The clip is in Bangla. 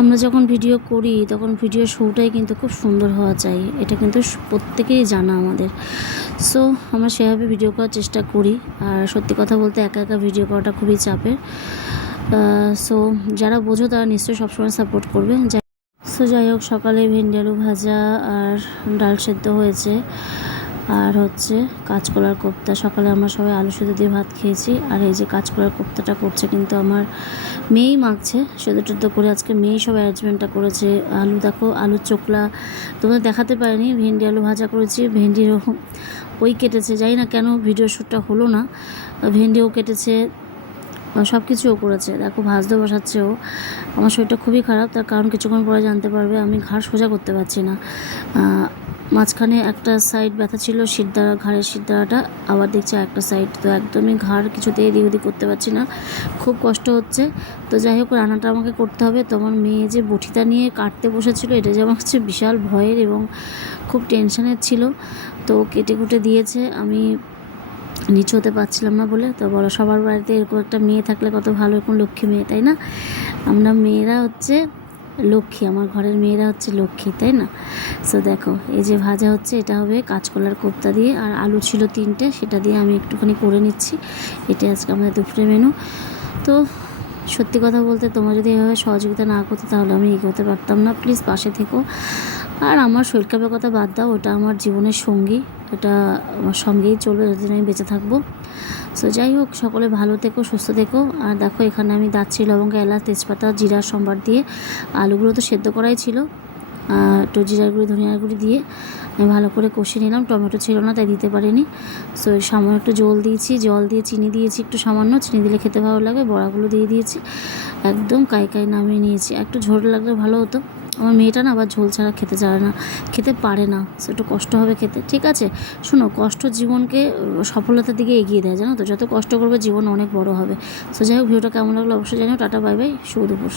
আমরা যখন ভিডিও করি তখন ভিডিও শুটাই কিন্তু খুব সুন্দর হওয়া চাই, এটা কিন্তু প্রত্যেকেই জানা আমাদের। সো আমরা সেভাবে ভিডিও করার চেষ্টা করি। আর সত্যি কথা বলতে একা একা ভিডিও করাটা খুবই চাপের। সো যারা বোঝো তারা নিশ্চয়ই সবসময় সাপোর্ট করবে। সো যাই হোক, সকালে ভেন্ডি আলু ভাজা আর ডাল সেদ্ধ হয়েছে, আর হচ্ছে কাঁচকলার কোপ্তা। সকালে আমরা সবাই আলু সেদ্ধ দিয়ে ভাত খেয়েছি। আর এই যে কাঁচকলার কোপ্তাটা করছে কিন্তু আমার মেয়েই মাখছে, সেদ্ধ টেদ্ধ করে আজকে মেয়েই সব অ্যারেঞ্জমেন্টটা করেছে। আলু দেখো, আলুর চোখলা তোমাদের দেখাতে পারিনি। ভেন্ডি আলু ভাজা করেছি, ভেন্ডির ওই কেটেছে, জানি না কেন ভিডিও শ্যুটটা হলো না। ভেন্ডিও কেটেছে, সব কিছুও করেছে। দেখো ভাজতে বসাচ্ছে ও। আমার শরীরটা খুবই খারাপ, তার কারণ কিছুক্ষণ পরে জানতে পারবে। আমি ঘাড় সোজা করতে পারছি না, মাঝখানে একটা সাইড ব্যথা ছিল, শিরদাঁড়া, ঘাড়ের শিরদাঁড়াটা, আবার দেখছি একটা সাইড, তো একদমই ঘাড় কিছুতে এদিক ওদিক করতে পারছি না, খুব কষ্ট হচ্ছে। তো যাই হোক, রান্নাটা আমাকে করতে হবে। তো আমার মেয়ে যে বটিটা নিয়ে কাটতে বসেছিল, এটা যে আমার হচ্ছে বিশাল ভয়ের এবং খুব টেনশনের ছিল। তো কেটে কুটে দিয়েছে, আমি নিচু হতে পারছিলাম না বলে। তো বলো, সবার বাড়িতে এরকম একটা মেয়ে থাকলে কত ভালো, এরকম লক্ষ্মী মেয়ে, তাই না? আমরা মেয়েরা হচ্ছে লক্ষ্মী, আমার ঘরের মেয়েরা হচ্ছে লক্ষ্মী, তাই না? সো দেখো, এই যে ভাজা হচ্ছে, এটা হবে কাঁচকলার কোপ্তা দিয়ে। আর আলু ছিল 3টে, সেটা দিয়ে আমি একটুখানি করে নিচ্ছি। এটাই আজকে আমাদের দুপুরে মেনু। তো সত্যি কথা বলতে, তোমরা যদি এভাবে সহযোগিতা না করতে তাহলে আমি এগোতে পারতাম না। প্লিজ পাশে থেকো। আর আমার শরীর খারাপের কথা বাদ দাও, ওটা আমার জীবনের সঙ্গী, এটা আমার সঙ্গেই চলবে যতদিন আমি বেঁচে থাকবো। সো যাই হোক, সকলে ভালো থেকো, সুস্থ থেকো। আর দেখো, এখানে আমি দারচিনি, লবঙ্গ, এলাচ, তেজপাতা, জিরা সম্বার দিয়ে, আলুগুলো তো সেদ্ধ করাই ছিল, একটু জিরার গুঁড়ি, ধনিয়ার গুঁড়ি দিয়ে আমি ভালো করে কষিয়ে নিলাম। টমেটো ছিল না, তাই দিতে পারিনি। সো সামান্য একটু জল দিয়েছি, জল দিয়ে চিনি দিয়েছি একটু সামান্য, চিনি দিলে খেতে ভালো লাগে। বড়াগুলো দিয়ে দিয়েছি, একদম কাই নামিয়ে নিয়েছি। একটু ঝোল লাগলে ভালো হতো। আমার মেয়েটা না আবার ঝোল ছাড়া খেতে চায় না, খেতে পারে না, সো একটু কষ্ট হবে খেতে। ঠিক আছে, শোনো, কষ্ট জীবনকে সফলতার দিকে এগিয়ে দেয়, জানো তো? যত কষ্ট করবে জীবন অনেক বড় হবে। সো যাই হোক, ভিডিওটা কেমন লাগলো অবশ্যই জানিও। টাটা, বাই বাই, শুভ দুপুর।